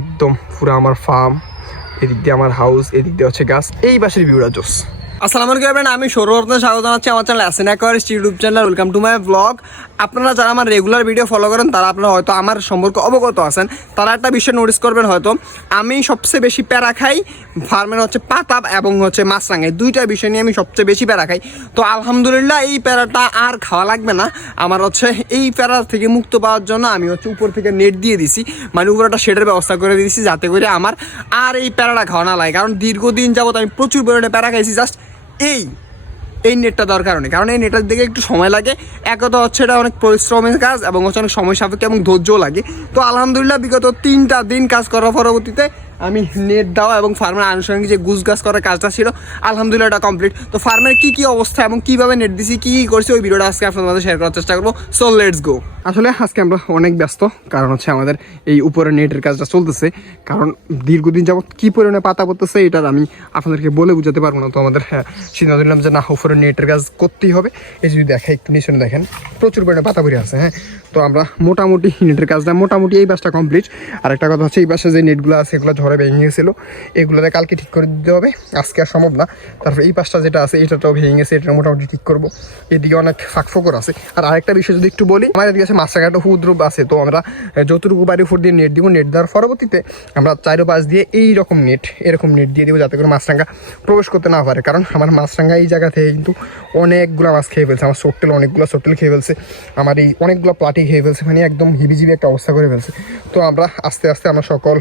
একদম পুরো আমার ফার্ম এদিক দিয়ে আমার হাউস এদিক দিয়ে হচ্ছে গাছ, এই বাসের বিউরা জোস। আসসালামু আলাইকুম আমি সৌরভ স্বাগত জানাচ্ছি আমার channel অ্যাসেন aquarist YouTube channel welcome to my blog আপনারা যারা আমার রেগুলার ভিডিও ফলো করেন, তারা আপনারা হয়তো আমার সম্পর্কে অবগত আছেন। তারা একটা বিষয় নোটিস করবেন হয়তো। আমি সবচেয়ে বেশি প্যারা খাই ফার্মের হচ্ছে পাতা এবং হচ্ছে মাছরাঙা। এই দুইটা বিষয় নিয়ে আমি সবচেয়ে বেশি প্যারা খাই। তো আলহামদুলিল্লাহ এই প্যারাটা আর খাওয়া লাগবে না। আমার হচ্ছে এই প্যারা থেকে মুক্ত পাওয়ার জন্য আমি হচ্ছে উপর থেকে নেট দিয়ে দিছি। মানে উপরে একটা শেডের ব্যবস্থা করে দিয়েছি যাতে করে আমার আর এই প্যারাটা খাওয়া না লাগে। কারণ দীর্ঘদিন যাবত আমি প্রচুর পরিমাণে প্যারা খাইছি। জাস্ট এই এই নেটটা দরকার নেই কারণ এই নেটের দিকে একটু সময় লাগে। একতা হচ্ছে এটা অনেক পরিশ্রমের কাজ এবং হচ্ছে অনেক সময় সাপেক্ষে এবং ধৈর্যও লাগে। তো আলহামদুলিল্লাহ বিগত তিনটা দিন কাজ করার পরবর্তীতে আমি নেট দেওয়া এবং ফার্মের আনুষঙ্গিক যে গুজ গাছ করার কাজটা ছিল আলহামদুলিল্লাহ এটা কমপ্লিট তো ফার্মের কী কী অবস্থা এবং কীভাবে নেট দিছি কী কী করছি ওই ভিডিওটা আজকে আপনাদের শেয়ার করার চেষ্টা করব। সো লেটস গো আসলে আজকে আমরা অনেক ব্যস্ত কারণ হচ্ছে আমাদের এই উপরে নেটের কাজটা চলতেছে। কারণ দীর্ঘদিন যাবৎ কী পরিমাণে পাতা পড়তেছে এটার আমি আপনাদেরকে বলে বুঝাতে পারব না। তো আমাদের হ্যাঁ, সিদ্ধান্ত নিলাম যে না উপরে নেটের কাজ করতেই হবে। এই যদি দেখেন একটু নিচনে দেখেন প্রচুর পরিমাণে পাতা পড়ে আছে হ্যাঁ। তো আমরা মোটামুটি নেটের কাজটা মোটামুটি এই বাসটা কমপ্লিট আর একটা কথা হচ্ছে এই বাসে যে নেটগুলো আছে এগুলো ঝড়ে ভেঙে গেছিল এগুলোতে কালকে ঠিক করে দিতে হবে, আজকে আর সম্ভব না। তারপর এই পাশটা যেটা আছে, এটাটাও ভেঙে গেছে এটা মোটামুটি ঠিক করব। এদিকে অনেক ফাঁক ফোকর আছে। আর আরেকটা বিষয় যদি একটু বলি, আমাদের এদিকে আছে মাছরাঘাটা হুদ্রুপ আছে, তো আমরা যতটুকু বাড়ি উপর দিয়ে নেট দিব, নেট দেওয়ার পরবর্তীতে আমরা চারো পাশ দিয়ে এই রকম নেট, এরকম নেট দিয়ে দিব, যাতে করে মাছরাঙ্গা প্রবেশ করতে না পারে। কারণ আমার মাছরাঙ্গা এই জায়গা থেকে কিন্তু অনেকগুলো মাছ খেয়ে ফেলছে, আমার সোট্টেল অনেকগুলো সোট্টেল খেয়ে ফেলছে, আমার এই অনেকগুলো প্লাটি খেয়ে ফেলছে মানে একদম হিবিজিবি একটা অবস্থা করে ফেলছে। তো আমরা আস্তে আস্তে আমরা সকল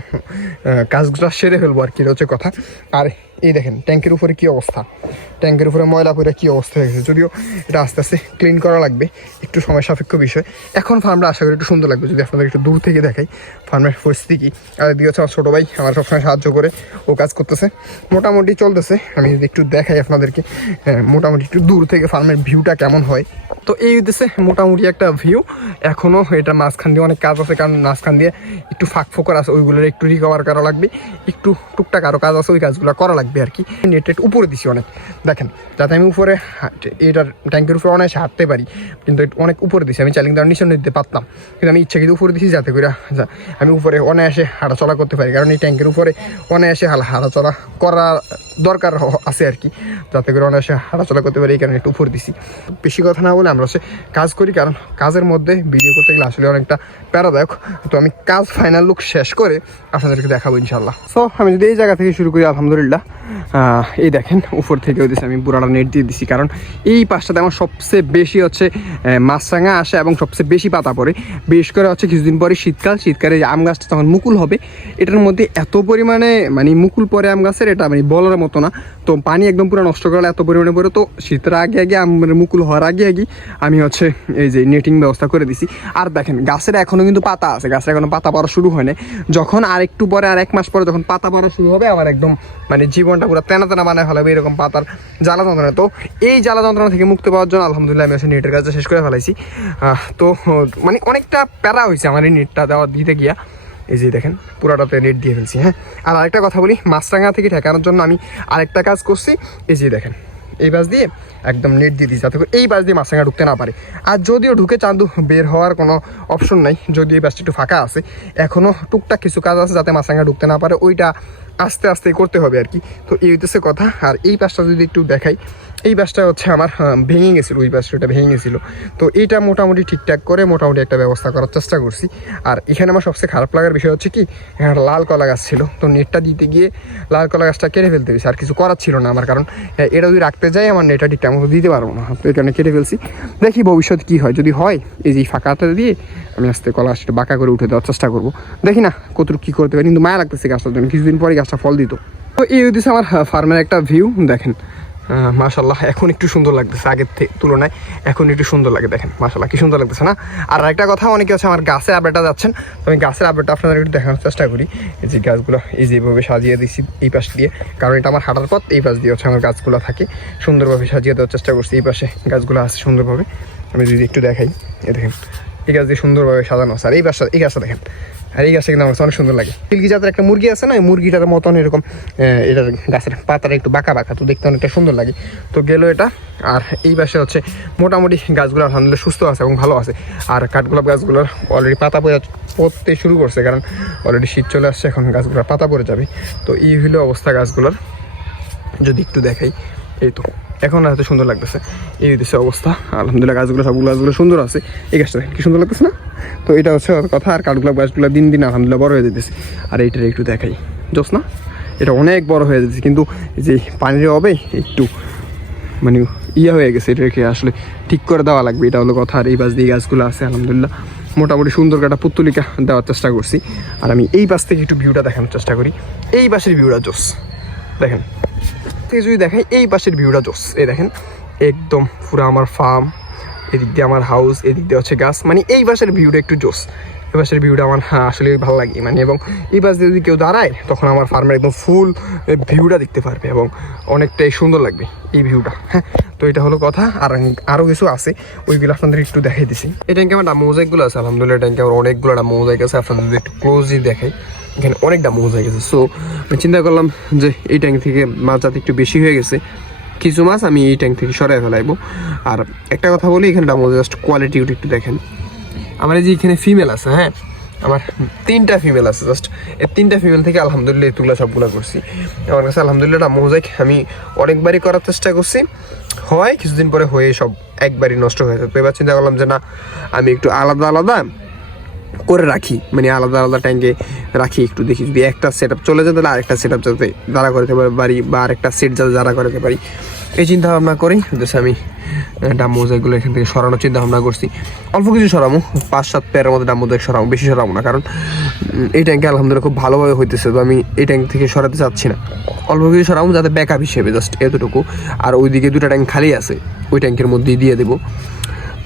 কাজগুলো সেরে ফেলব আর কি হচ্ছে কথা। আর এই দেখেন ট্যাঙ্কের উপরে কি অবস্থা? ট্যাঙ্কের উপরে ময়লা পরে কি অবস্থা হয়ে গেছে? যদিও এটা আস্তে আস্তে ক্লিন করা লাগবে একটু সময় সাপেক্ষ বিষয়। এখন ফার্মটা আশা করি একটু সুন্দর লাগবে যদি আপনাদের একটু দূর থেকে দেখাই ফার্মের পরিস্থিতি কি। আর এদিকে হচ্ছে আমার ছোটো ভাই আমার সবসময় সাহায্য করে ও কাজ করতেছে। মোটামুটি চলতেছে আমি যদি একটু দেখাই আপনাদেরকে হ্যাঁ, মোটামুটি একটু দূর থেকে ফার্মের ভিউটা কেমন হয়। তো এই উদ্দেশ্যে মোটামুটি একটা ভিউ এখনও এটা মাঝখান দিয়ে অনেক কাজ আছে কারণ মাঝখান দিয়ে একটু ফাঁক ফোকর আছে ওইগুলোর একটু রিকভার করা লাগবে। একটু টুকটাক আরও কাজ আছে ওই কাজগুলো করা লাগবে। আর কি। নেট একটু উপরে দিছি অনেক। দেখেন, যাতে আমি উপরে এটার ট্যাঙ্কের উপরে অনেক হাঁটতে পারি, কিন্তু অনেক উপরে দিছি। আমি চালিং দেওয়ার নিচে নিতে পারতাম। কিন্তু আমি ইচ্ছা কিন্তু উপরে দিছি যাতে করে আমি উপরে অনায়াসে হাঁটাচলা করতে পারি। কারণ এই ট্যাঙ্কের উপরে অনায়াসে হাল হাঁটা চলা করা দরকার আছে আর কি। যাতে করে অনায়াসে হাঁটা চলা করতে পারি, এই কারণে একটু উপরে দিছি। বেশি কথা না বলে আমরা সে কাজ করি, কারণ কাজের মধ্যে ভিডিও করতে গেলে আসলে অনেকটা প্যারাদায়ক। তো আমি কাজ ফাইনাল লুক শেষ করে আপনাদেরকে দেখাবো ইনশাল্লাহ সো আমি যদি এই জায়গা থেকে শুরু করি, আলহামদুলিল্লাহ এই দেখেন, উপর থেকে দিয়েছি আমি পুরাটা নেট দিয়ে দিছি, কারণ এই পাশটাতে আমার সবচেয়ে বেশি হচ্ছে মাছরাঙা আসে এবং সবচেয়ে বেশি পাতা পড়ে। বিশেষ করে হচ্ছে কিছুদিন পরে শীতকাল, শীতকালে আম গাছটা তখন মুকুল হবে, এটার মধ্যে এত পরিমাণে মানে মুকুল পরে আম গাছের, এটা মানে বলার মতো না। তো পানি একদম পুরো নষ্ট করা এত পরিমাণে পরে তো শীতের আগে আগে আমের মুকুল হওয়ার আগে আগে আমি হচ্ছে এই যে নেটিং ব্যবস্থা করে দিছি। আর দেখেন, গাছের এখনও কিন্তু পাতা আছে, গাছের এখনও পাতা পড়া শুরু হয় না যখন আর একটু পরে আর এক মাস পরে যখন পাতা পড়া শুরু হবে, আমার একদম মানে জীবনটা পুরো তেনা তেনা বানায় ফেলাবে এরকম পাতার জ্বালা যন্ত্রণা। তো এই জ্বালা যন্ত্রণা থেকে মুক্ত পাওয়ার জন্য আলহামদুলিল্লাহ আমি হচ্ছে নেটের কাজটা শেষ করে ফেলাইছি। তো মানে অনেকটা প্যারা হয়েছে আমার এই নেটটা দেওয়া দিতে গিয়া। এই যে দেখেন, পুরাটাতে নেট দিয়ে ফেলছি হ্যাঁ? আর আরেকটা কথা বলি, মাছরাঙা থেকে ঠেকানোর জন্য আমি আরেকটা কাজ করছি। এই যে দেখেন, এই বাস দিয়ে একদম নেট দিয়ে দিই যাতে করে এই বাস দিয়ে মাছরাঙা ঢুকতে না পারে। আর যদিও ঢুকে চান্দু বের হওয়ার কোনো অপশন নাই যদি এই বাসটা একটু ফাঁকা আছে এখনও টুকটাক কিছু কাজ আছে যাতে মাছরাঙা ঢুকতে না পারে, ওইটা আস্তে আস্তে করতে হবে আর কি। তো এই হইতেছে কথা। আর এই বাসটা যদি একটু দেখাই, এই বাসটা হচ্ছে আমার ভেঙে গেছিল, ওই বাসটা ভেঙে গেছিল। তো এইটা মোটামুটি ঠিকঠাক করে মোটামুটি একটা ব্যবস্থা করার চেষ্টা করছি। আর এখানে আমার সবচেয়ে খারাপ লাগার বিষয় হচ্ছে কি, এখানে লাল কলা গাছ ছিল। তো নেটটা দিতে গিয়ে লাল কলা গাছটা কেটে ফেলতে হয়েছে। আর কিছু করার ছিল না আমার কারণ এটা যদি রাখতে যাই আমার নেটটা ঠিকঠাক মতো দিতে পারব না। তো এখানে কেটে ফেলছি। দেখি ভবিষ্যৎ কী হয়। যদি হয়, এই যে ফাঁকাটা দিয়ে আমি আস্তে কলা বাঁকা করে উঠে দেওয়ার চেষ্টা করব। দেখি না কতটুকু কী করতে পারি। কিন্তু মায়া লাগতেছে গাছটার জন্য। কিছুদিন পরে গাছটা ফল দিত। তো এই হচ্ছে আমার ফার্মের একটা ভিউ দেখেন। মাশাল্লাহ এখন একটু সুন্দর লাগতেছে আগের থেকে তুলনায়। এখন একটু সুন্দর লাগে, দেখেন মাশাল্লাহ কি সুন্দর লাগতেছে না? আর একটা কথা, অনেকে হচ্ছে আমার গাছের আপডেটটা যাচ্ছেন। তো আমি গাছের আপডেটটা আপনাদের একটু দেখানোর চেষ্টা করি। এই যে গাছগুলো, এই যেভাবে সাজিয়ে দিছি এই পাশ দিয়ে, কারণ এটা আমার হাঁটার পথ, এই পাশ দিয়ে হচ্ছে আমার গাছগুলো থাকে। সুন্দরভাবে সাজিয়ে দেওয়ার চেষ্টা করছি, এই পাশে গাছগুলো আছে সুন্দরভাবে। আমি যদি একটু দেখাই এ দেখেন, এই গাছ দিয়ে সুন্দরভাবে সাজানো আছে। আর এই পাশটা, এই গাছটা দেখেন আর এই গাছটা কিন্তু আমার অনেক সুন্দর লাগে। সিল্কি জাতের একটা মুরগি আছে না, এই মুরগিটার মতন এরকম এটার গাছের পাতাটা একটু বাঁকা বাঁকা, তো দেখতে অনেকটা সুন্দর লাগে। তো গেল এটা, আর এই পাশে হচ্ছে মোটামুটি গাছগুলো আলহামদুলিল্লাহ সুস্থ আছে এবং ভালো আছে। আর কাঠগোলাপ গাছগুলোর অলরেডি পাতা পড়ে পড়তে শুরু করছে, কারণ অলরেডি শীত চলে আসছে, এখন গাছগুলোর পাতা পড়ে যাবে। তো এই হলো অবস্থা গাছগুলোর, যদি একটু দেখাই, এই তো। এখন এত সুন্দর লাগতেছে। এই হইতেছে অবস্থা। আলহামদুলিল্লাহ, গাছগুলো সবগুলো গাছগুলো সুন্দর আছে। এই গাছটা কি সুন্দর লাগতেছে না? তো এটা হচ্ছে কথা, আর কাঠগোলাপ গাছগুলো দিন দিন আলহামদুলিল্লাহ বড় হয়ে যেতেছে আর এইটা একটু দেখাই। জোস না? এটা অনেক বড় হয়ে যেতেছে কিন্তু যে পানির হবে, একটু মানে ইয়ে হয়ে গেছে। এটাকে আসলে ঠিক করে দেওয়া লাগবে। এটা হলো কথা। আর এই পাশ দিয়ে গাছগুলো আছে, আলহামদুলিল্লাহ। মোটামুটি সুন্দর কাটা পুত্তলিকা দেওয়ার চেষ্টা করছি। আর আমি এই পাশ থেকে একটু ভিউটা দেখানোর চেষ্টা করি। এই পাশের ভিউটা জোস। দেখেন। থেকে যদি দেখাই, এই পাশের ভিউটা জোস। এই দেখেন, একদম পুরো আমার ফার্ম এদিক দিয়ে আমার হাউস এদিক দিয়ে হচ্ছে গাছ মানে এই পাশের ভিউটা একটু জোস। এই পাশের ভিউটা আমার হ্যাঁ আসলে ভালো লাগে মানে এবং এই পাশ দিয়ে যদি কেউ দাঁড়ায়, তখন আমার ফার্মের একদম ফুল ভিউটা দেখতে পারবে এবং অনেকটাই সুন্দর লাগবে এই ভিউটা হ্যাঁ। তো এটা হলো কথা, আর আরও কিছু আছে, ওইগুলো আপনাদের একটু দেখাই দিছি। এই ট্যাঙ্কে আমার মোজাইকগুলো আছে, আলহামদুলিল্লাহ ট্যাঙ্কে আমার অনেকগুলো মোজাইক আছে, আপনাদের একটু ক্লোজলি দেখাই এখানে অনেকটা মোজ হয়ে গেছে। সো আমি চিন্তা করলাম যে এই ট্যাঙ্ক থেকে মাছ যাতে একটু বেশি হয়ে গেছে, কিছু মাছ আমি এই ট্যাঙ্ক থেকে সরাই ফেলাইবো। আর একটা কথা বলি এখানে ডামো জাস্ট কোয়ালিটি একটু দেখেন। আমার এই যে এখানে ফিমেল আছে হ্যাঁ? আমার তিনটা ফিমেল আছে জাস্ট এই তিনটা ফিমেল থেকে আলহামদুলিল্লাহ এতুগুলো সবগুলো করছি। আমার কাছে আলহামদুলিল্লাহ এটা মোজাইক আমি অনেকবারই করার চেষ্টা করছি। হয়, কিছুদিন পরে হয়ে সব একবারই নষ্ট হয়ে তো এবার চিন্তা করলাম যে না, আমি একটু আলাদা আলাদা করে রাখি। মানে আলাদা আলাদা ট্যাঙ্কে রাখি একটু দেখি। যদি একটা সেট আপ চলে যায়, তাহলে আরেকটা সেট আপ যাতে দাঁড়া করতে পারি, বা আরেকটা সেট যাতে দাঁড়া করাতে পারি। এই চিন্তা ভাবনা করি দেশে আমি ডাম্মোজাইগুলো এখান থেকে সরানোর চিন্তা ভাবনা করছি। অল্প কিছু সরামো পাঁচ সাত পেয়ারের মধ্যে ডাম্মোজাই সরামো বেশি সরাবো না। কারণ এই ট্যাঙ্কে আলহামদুলিল্লাহ খুব ভালোভাবে হইতেছে, তো আমি এই ট্যাঙ্ক থেকে সরাতে চাচ্ছি না। অল্প কিছু সরাবো, যাতে ব্যাকআপ হিসেবে জাস্ট এতটুকু। আর ওইদিকে দুটা ট্যাঙ্ক খালি আছে, ওই ট্যাঙ্কের মধ্যেই দিয়ে দেবো।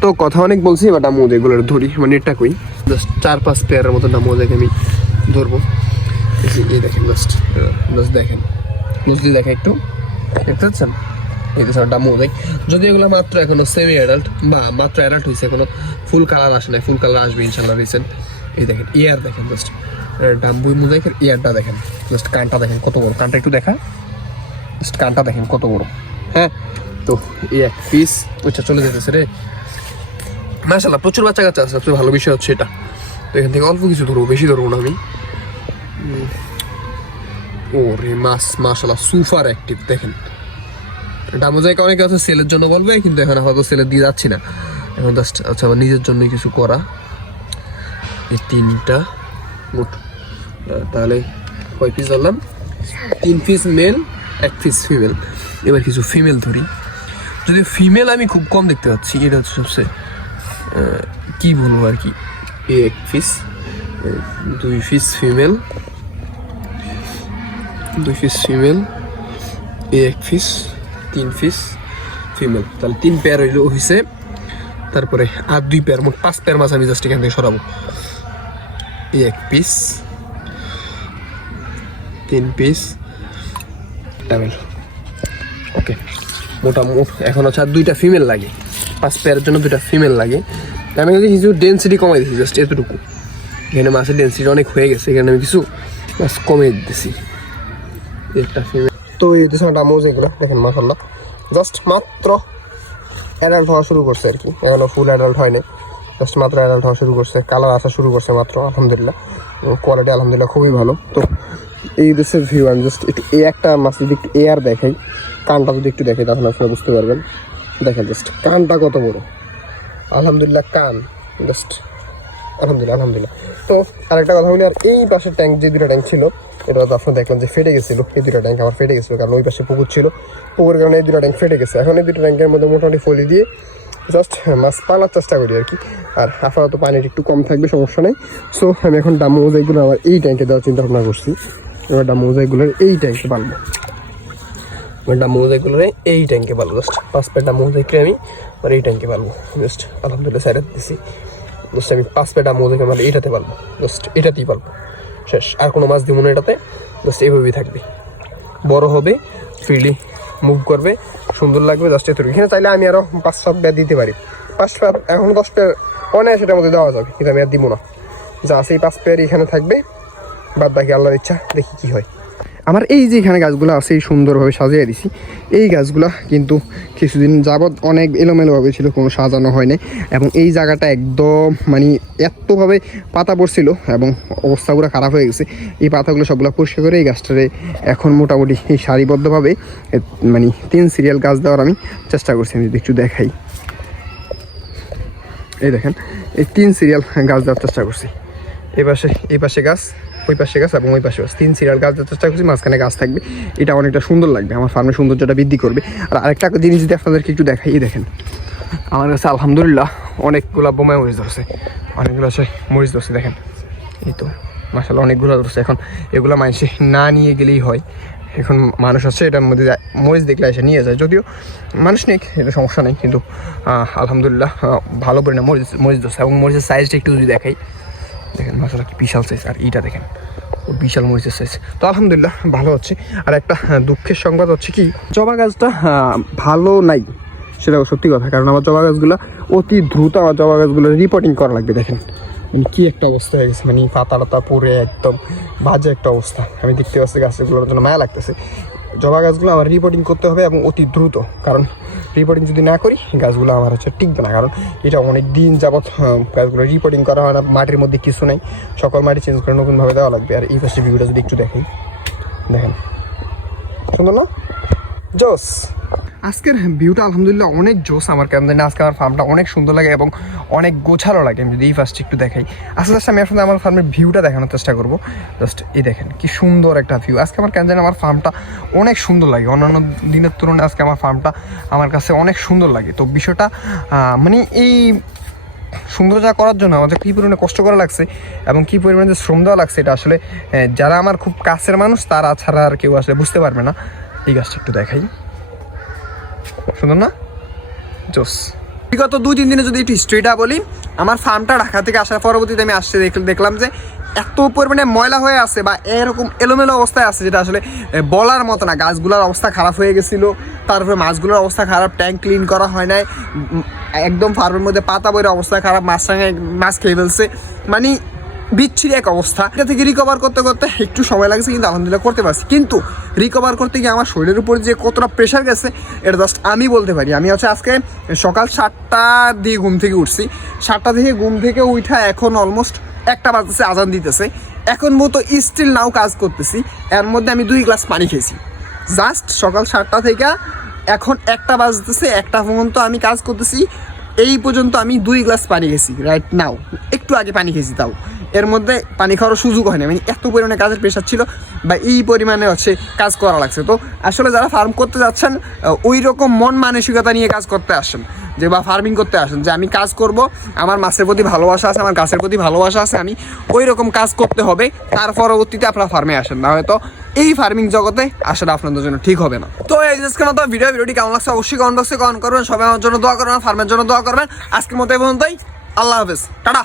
তো কথা অনেক বলছি এবার ডামোজ এগুলো ধরি মানে এটা কই? জাস্ট চার পাঁচ পেয়ারের মতো ডামোজ আমি ধরবো। এই দেখেন জাস্ট জাস্ট দেখেন। বুঝলি দেখেন একটু। দেখতে পাচ্ছেন? এই যে ডামোজ যদি এগুলো মাত্র এখনও সেমি অ্যাডাল্ট বা মাত্র অ্যাডাল্ট হয়েছে এখনও ফুল কালার আসে না ফুল কালার আসবে ইনশাল্লাহ রিসেন্ট এই দেখেন ইয়ার দেখেন জাস্ট ডাম্বুই মোজাইকের ইয়ারটা দেখেন জাস্ট কানটা দেখেন, কত বড়। কানটা একটু দেখা। জাস্ট কানটা দেখেন, কত বড়। হ্যাঁ? তো, এই এক পিস ওইটা চলে যেতেছে রে। মাশাল্লাহ প্রচুর বাচ্চা কাচ্চা আছে সবচেয়ে ভালো বিষয় হচ্ছে এটা। তো এখান থেকে অল্প কিছু ধরবো বেশি ধরবো না আমি। ও রে মাস মাশাল্লাহ সুপার অ্যাক্টিভ দেখেন। ডামোজাইকে অনেকে আছে সেলের জন্য বলবে কিন্তু এখন হয়তো সেলের দিয়ে যাচ্ছি না। এখন জাস্ট আচ্ছা আমার নিজের জন্য কিছু করা। এই তিনটা আহ, তাহলে কয় পিস ধরলাম? তিন পিস মেল এক পিস ফিমেল এবার কিছু ফিমেল ধরি। যদি ফিমেল আমি খুব কম দেখতে পাচ্ছি এটা হচ্ছে সবচেয়ে কি বলব আর কি? এক পিস দুই পিস ফিমেল দুই পিস ফিমেল এক পিস তিন পিস ফিমেল তাহলে তিন পেয়ার হইল হয়েছে তারপরে আর দুই পেয়ার মোট পাঁচ পেয়ার মাছ আমি জাস্ট এখান থেকে সরাবো। এক পিস তিন পিস ডাবল ওকে মোটামুট এখন হচ্ছে আর দুইটা ফিমেল লাগে। পাঁচ পেয়ারের জন্য দুইটা ফিমেল লাগে। আমি কিন্তু কিছু ডেন্সিটি কমাই দিয়েছি জাস্ট এতটুকু। এখানে মাছের ডেন্সিটি অনেক হয়ে গেছে, এখানে আমি কিছু মাছ কমিয়ে দিতেছি একটা ফিমেল তো এই দুশোটা মোজ এগুলো, দেখেন মাসাল্লাহ জাস্ট মাত্র অ্যাডাল্ট হওয়া শুরু করছে আর কি। এখনও ফুল অ্যাডাল্ট হয়নি। জাস্ট মাত্র অ্যাডাল্ট হওয়া শুরু করছে কালার আসা শুরু করছে মাত্র, আলহামদুলিল্লাহ। কোয়ালিটি আলহামদুলিল্লাহ খুবই ভালো। তো এই দেশের ভিউ আমি জাস্ট একটু এ একটা মাছ যদি একটু এয়ার দেখাই, কানটা যদি একটু দেখাই, তাহলে আপনারা বুঝতে পারবেন। দেখেন জাস্ট কানটা কত বড়? আলহামদুলিল্লাহ কান জাস্ট আলহামদুলিল্লাহ আলহামদুলিল্লাহ। তো আরেকটা কথা বলি, আর এই পাশের ট্যাঙ্ক যে দুটো ট্যাঙ্ক ছিল, এটা তো আপনার দেখলাম যে ফেটে গেছিল, এই দুটো ট্যাঙ্ক আমার ফেটে গেছিল, কারণ ওই পাশে পুকুর ছিল। পুকুরের কারণে এই দুটো ট্যাঙ্ক ফেটে গেছে। এখন এই দুটো ট্যাঙ্কের মধ্যে মোটামুটি ফলি দিয়ে জাস্ট মাছ পালার চেষ্টা করি আর কি। আর আপাতত পানির একটু কম থাকবে, সমস্যা নেই। সো আমি এখন ডামোজাইগুলো আমার এই ট্যাঙ্কে দেওয়ার চিন্তা ভাবনা করছি। এবার ডামোজাইগুলোর এই ট্যাঙ্কে পালবো ডামোজাইগুলোর এই ট্যাঙ্কে পালবো জাস্ট পাঁচ প্যাট ডামোজাইকে আমি আমার এই ট্যাঙ্কে পালবো জাস্ট আলহামদুলিল্লাহ সাইডে দিছি। জাস্ট আমি পাঁচ প্যাট ডামোজাইকে আমার এটাতে পালবো জাস্ট এটাতেই পালবো শেষ, আর কোনো মাছ দিব না এটাতে জাস্ট এইভাবেই থাকবে। বড় হবে ফ্রিলি মুভ করবে, সুন্দর লাগবে জাস্ট এতটুকু। এখানে চাইলে আমি আরও পাঁচ সাত পেয়ার দিতে পারি। পাঁচ পেয়ার এখন দশ পেয়ার অনায়াসে সেটার মধ্যে দেওয়া যাবে, কিন্তু আমি আর দিব না। যা আছে এই পাঁচ পেয়ারই এখানে থাকবে, বাদ বাকি আল্লাহর ইচ্ছা, দেখি কী হয়। আমার এই যে এখানে গাছগুলো আছে, এই সুন্দরভাবে সাজিয়ে দিছি। এই গাছগুলা কিন্তু কিছুদিন যাবৎ অনেক এলোমেলোভাবে ছিল, কোনো সাজানো হয় নাই এবং এই জায়গাটা একদম মানে এতভাবে পাতা পড়ছিল এবং অবস্থাগুলো খারাপ হয়ে গেছে। এই পাতাগুলো সবগুলো পরিষ্কার করে এই গাছটারে এখন মোটামুটি এই সারিবদ্ধভাবে মানে তিন সিরিয়াল গাছ দেওয়ার আমি চেষ্টা করছি, আমি যদি একটু দেখাই। এই দেখেন, এই তিন সিরিয়াল গাছ দেওয়ার চেষ্টা করছি। এই পাশে এই পাশে গাছ ওই পাশে গাছ এবং ওই পাশে গাছ। তিন সিরিয়াল গাছ দেওয়ার চেষ্টা করছি, মাঝখানে গাছ থাকবে। এটা অনেকটা সুন্দর লাগবে, আমার ফার্মের সৌন্দর্যটা বৃদ্ধি করবে। আর আরেকটা জিনিস যদি আপনাদেরকে একটু দেখাই দেখেন। আমার কাছে আলহামদুলিল্লাহ অনেকগুলো বোমায় মরিচ ধরছে। অনেকগুলো আছে মরিচ ধরছে, দেখেন। এই তো মাসাল্লাহ অনেকগুলো ধরছে। এখন এগুলো মানুষে না নিয়ে গেলেই হয়। এখন মানুষ আছে, এটার মধ্যে মরিচ দেখলে এসে নিয়ে যায়। যদিও মানুষ নেই এটা সমস্যা নেই। কিন্তু আলহামদুলিল্লাহ ভালো পরিমাণে মরিচ মরিচ ধরছে। এবং মরিচের সাইজটা একটু যদি দেখাই দেখেন মাসাল্লাহ কি বিশাল সাইজ আর এইটা দেখেন বিশাল মরিচের সাইজ তো আলহামদুলিল্লাহ ভালো হচ্ছে আর একটা দুঃখের সংবাদ হচ্ছে কি, জবা গাছটা ভালো নাই, সেটা সত্যি কথা, কারণ আমার জবা গাছগুলো অতি দ্রুত আমার জবা গাছগুলো রিপোর্টিং করা লাগবে, দেখেন। মানে কি একটা অবস্থা হয়ে গেছে মানে পাতা টাতা পরে একদম বাজে একটা অবস্থা। আমি দেখতে পাচ্ছি গাছগুলোর জন্য মায়া লাগতেছে। জবা গাছগুলো আমার রিপোর্টিং করতে হবে এবং অতি দ্রুত, কারণ রিপোর্টিং যদি না করি, গাছগুলো আমার হচ্ছে টিকবে না। কারণ এটা অনেক দিন যাবৎ গাছগুলো রিপোর্টিং করা হয় না, মাটির মধ্যে কিছু নেই। সকল মাটি চেঞ্জ করে নতুনভাবে দেওয়া লাগবে। আর এই পাশে ভিউটা যদি একটু দেখেন। দেখেন। সুন্দর না? জোস! আজকের ভিউটা আলহামদুলিল্লাহ অনেক জোস আমার কেন জানি আজকে আমার ফার্মটা অনেক সুন্দর লাগে এবং অনেক গোছালো লাগে। আমি যদি এই ফার্স্ট একটু দেখাই। আস্তে আস্তে আমি আসলে আমার ফার্মের ভিউটা দেখানোর চেষ্টা করব। জাস্ট এই দেখেন, কি সুন্দর একটা ভিউ আজকে আমার কেন জানি আমার ফার্মটা অনেক সুন্দর লাগে। অন্যান্য দিনের তুলনায় আজকে আমার ফার্মটা আমার কাছে অনেক সুন্দর লাগে। তো বিষয়টা মানে এই সুন্দরতা করার জন্য আমাদের কী পরিমাণে কষ্ট করা লাগছে এবং কী পরিমাণে যে শ্রম দেওয়া লাগছে এটা আসলে যারা আমার খুব কাছের মানুষ, তারা ছাড়া আর কেউ আসলে বুঝতে পারবে না। এই গাছটা একটু দেখাই। সুন্দর না? জোস। বিগত দুই, তিন দিনে যদি একটু হিস্ট্রিটা বলি, আমার ফার্মটা ঢাকা থেকে আসার পরবর্তীতে আমি আসছে দেখ- দেখলাম যে এত পরিমাণে ময়লা হয়ে আছে বা এরকম এলোমেলো অবস্থায় আছে যেটা আসলে বলার মতো না। গাছগুলোর অবস্থা খারাপ হয়ে গেছিল, তারপরে মাছগুলোর অবস্থা খারাপ ট্যাঙ্ক ক্লিন করা হয় নাই একদম ফার্মের মধ্যে পাতা বইয়ের অবস্থা খারাপ, মাছ মাছ খেয়ে ফেলছে। মানে বিচ্ছিরি এক অবস্থা। এটা থেকে রিকভার করতে করতে একটু সময় লাগছে, কিন্তু আলহামদুলিল্লাহ করতে পারছি। কিন্তু রিকভার করতে গিয়ে আমার শরীরের উপর যে কতটা প্রেশার গেছে, এটা জাস্ট আমি বলতে পারি। আমি হচ্ছে আজকে সকাল সাতটা দিয়ে ঘুম থেকে উঠছি। সাতটা থেকে ঘুম থেকে উঠা এখন অলমোস্ট একটা বাজতেছে, আজান দিতেছে। এখন মতো স্টিল নাও কাজ করতেছি। এর মধ্যে আমি দুই গ্লাস পানি খেয়েছি। জাস্ট সকাল সাতটা থেকে এখন একটা বাজতেছে, একটা পর্যন্ত আমি কাজ করতেছি। এই পর্যন্ত আমি দুই গ্লাস পানি খেয়েছি রাইট নাও একটু আগে পানি খেয়েছি তাও। এর মধ্যে পানি খাওয়ার সুযোগ হয় না মানে এত পরিমাণে কাজের প্রেশার ছিল বা এই পরিমাণে হচ্ছে কাজ করা লাগছে। তো আসলে যারা ফার্ম করতে যাচ্ছেন ওই রকম মন মানসিকতা নিয়ে কাজ করতে আসেন, যে বা ফার্মিং করতে আসেন, যে আমি কাজ করব, আমার মাছের প্রতি ভালোবাসা আছে, আমার গাছের প্রতি ভালোবাসা আছে, আমি ওই রকম কাজ করতে হবে, তার পরবর্তীতে আপনারা ফার্মে আসেন। না হয়তো এই ফার্মিং জগতে আসলে আপনাদের জন্য ঠিক হবে না। তো এই আজকের মতো ভিডিও ভিডিওটি কেমন লাগছে অবশ্যই কমেন্ট বক্সে কমেন্ট করবেন। সবাই আমার জন্য দোয়া করবেন ফার্মের জন্য দোয়া করবেন। আজকের মতো এই পর্যন্তই। আল্লাহ হাফেজ। টাটা।